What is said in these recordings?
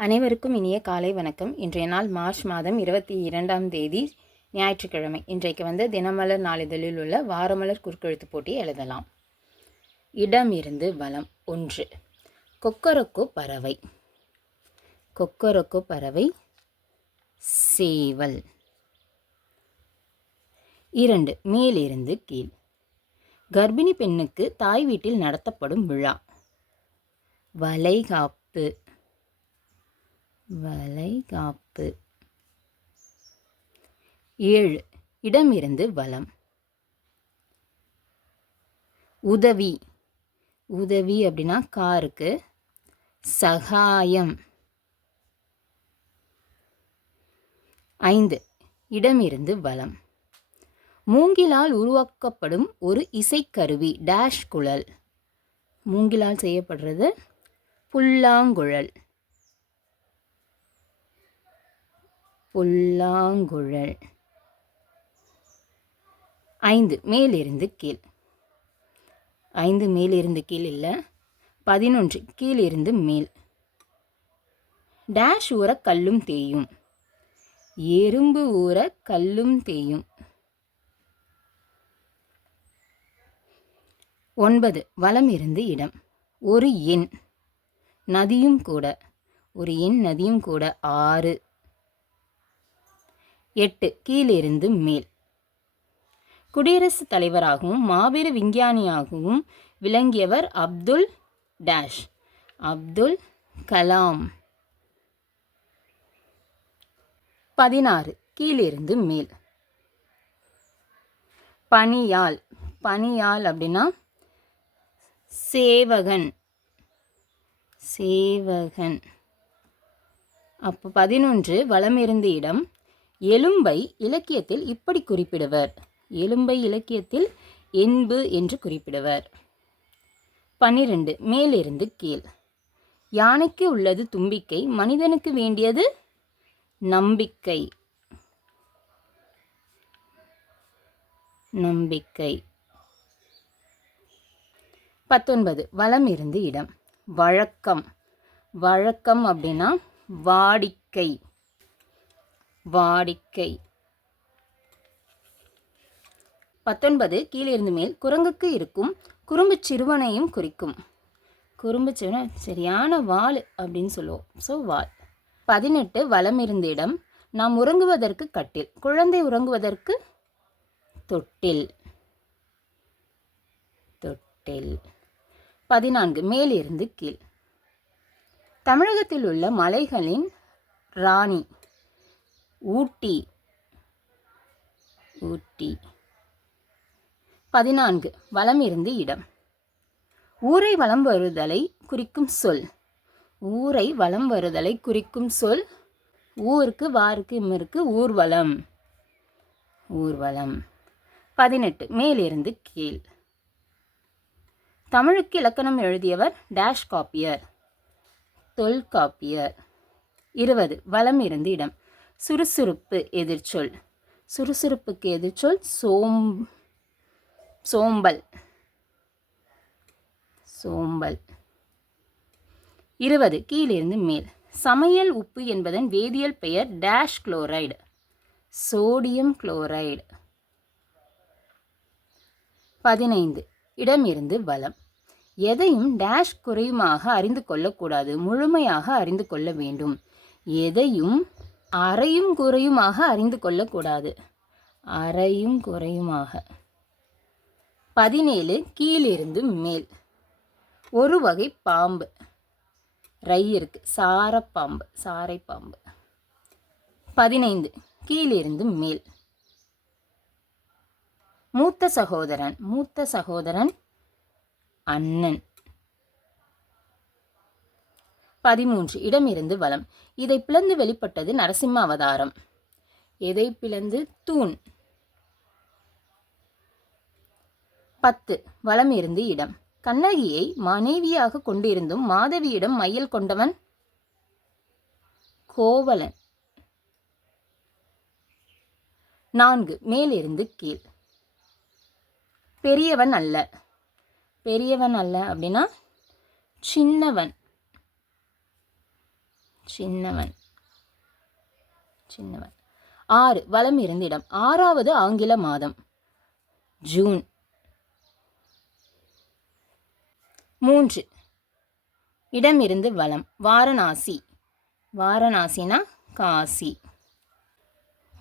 அனைவருக்கும் இனிய காலை வணக்கம். இன்றைய நாள் மார்ச் மாதம் 22ஆம் தேதி ஞாயிற்றுக்கிழமை. இன்றைக்கு தினமலர் நாளிதழில் உள்ள வாரமலர் குறுக்கெழுத்து போட்டி எழுதலாம். இடமிருந்து வலம். 1. கொக்கரொக்கோ பறவை. கொக்கரொக்கோ பறவை சேவல். 2. மேலிருந்து கீழ். கர்ப்பிணி பெண்ணுக்கு தாய் வீட்டில் நடத்தப்படும் விழா. வளைகாப்பு. வளைகாப்பு. 7. இடமிருந்து வலம். உதவி. உதவி அப்படின்னா காருக்கு. சகாயம். 5. இடமிருந்து வலம். மூங்கிலால் உருவாக்கப்படும் ஒரு இசைக்கருவி டேஷ் குழல். மூங்கிலால் செய்யப்படுறது புல்லாங்குழல். புல்லாங்குழல். 5. மேலிருந்து கீழ். 5 மேலிருந்து கீழ் இல்லை. 11. கீழிருந்து மேல். டேஷ் ஊற கல்லும் தேயும். எறும்பு ஊற கல்லும் தேயும். 9. வலம் இருந்து இடம். ஒரு எண் நதியும் கூட. ஒரு எண் நதியும் கூட. 6. 8. கீழிருந்து மேல். குடியரசுத் தலைவராகவும் மாபெரும் விஞ்ஞானியாகவும் விளங்கியவர் அப்துல் டேஷ். அப்துல் கலாம். 16. கீழிருந்து மேல். பணியாள். பணியாள் அப்படின்னா சேவகன். சேவகன். அப்போ 11. வலமிருந்து இடம். எலும்பை இலக்கியத்தில் இப்படி குறிப்பிடுவர். எலும்பை இலக்கியத்தில் என்பு என்று குறிப்பிடுவர். 12. மேலிருந்து கீழ். யானைக்கு உள்ளது தும்பிக்கை, மனிதனுக்கு வேண்டியது நம்பிக்கை. நம்பிக்கை. 19. வலம் இருந்து இடம். வழக்கம். வழக்கம் அப்படின்னா வாடிக்கை. வாடிக்கை. 19. கீழிருந்து மேல். குரங்குக்கு இருக்கும் குறும்பு சிறுவனையும் குறிக்கும். குறும்பு சிறுவன் சரியான வாள் அப்படின்னு சொல்லுவோம். ஸோ வாள். 18. வலம் இருந்த இடம். நாம் உறங்குவதற்கு கட்டில், குழந்தை உறங்குவதற்கு தொட்டில். தொட்டில். 14. மேலிருந்து கீழ். தமிழகத்தில் உள்ள மலைகளின் ராணி ஊட்டி. ஊட்டி. 14. வலம் இருந்து இடம். ஊரை வலம் வருதலை குறிக்கும் சொல். ஊரை வலம் வருதலை குறிக்கும் சொல். ஊருக்கு வாருக்கு இம்மிருக்கு ஊர்வலம். ஊர்வலம். 18. மேலிருந்து கீழ். தமிழுக்கு இலக்கணம் எழுதியவர் டேஷ் காப்பியர். தொல்காப்பியர். 20. வலம் இருந்து இடம். சுறுசுறுப்பு எதிர்ச்சொல். சுறுசுறுப்புக்கு எதிர்ச்சொல் சோம்பல். சோம்பல். 20. கீழிருந்து மேல். சமையல் உப்பு என்பதன் வேதியியல் பெயர் டேஷ் குளோரைடு. Sodium chloride. 15. இடமிருந்து வலம். எதையும் டேஷ் குறையுமாக அறிந்து கொள்ளக்கூடாது, முழுமையாக அறிந்து கொள்ள வேண்டும். எதையும் அரையும் குறையுமாக அறிந்து கொள்ளக்கூடாது, அரையும் குறையுமாக. 17. கீழிருந்து மேல். ஒரு வகை பாம்பு. ரை இருக்கு. சாரப்பாம்பு. சாரைப்பாம்பு. 15. கீழிருந்து மேல். மூத்த சகோதரன். மூத்த சகோதரன் அண்ணன். 13. இடமிருந்து வலம். இதை பிளந்து வெளிப்பட்டது நரசிம்ம அவதாரம். எதை பிளந்து? தூண். 10. வலம் இருந்து இடம். கண்ணகியை மனைவியாக கொண்டிருந்தும் மாதவியிடம் மையல் கொண்டவன் கோவலன். 4. மேலிருந்து கீழ். பெரியவன் அல்ல. பெரியவன் அல்ல அப்படின்னா சின்னவன். சின்னவன். 6 வலம் இருந்து இடம். 6வது ஆங்கில மாதம் ஜூன். 3 இடம் இருந்து வலம் வாரணாசி. வாரணாசினா காசி.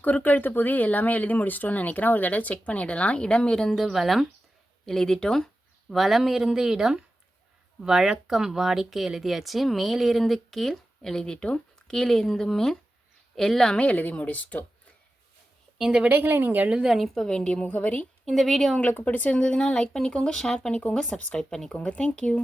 குறுக்கெழுத்து புதி எல்லாமே எழுதி முடிச்சிட்டோன்னு நினைக்கிறேன். ஒரு தடவை செக் பண்ணிடலாம். இடம் இருந்து வலம் எழுதிட்டோம். வலம் இருந்து இடம் வழக்கம் வாடிக்கை எழுதியாச்சு. மேலிருந்து கீழ் எழுதிட்டோம். கீழிருந்து மேல் எல்லாமே எழுதி முடிச்சிட்டோம். இந்த விடைகளை நீங்கள் எழுதி அனுப்ப வேண்டிய முகவரி. இந்த வீடியோ உங்களுக்கு பிடிச்சிருந்ததுன்னா லைக் பண்ணிக்கோங்க, ஷேர் பண்ணிக்கோங்க, சப்ஸ்கிரைப் பண்ணிக்கோங்க. தேங்க்யூ.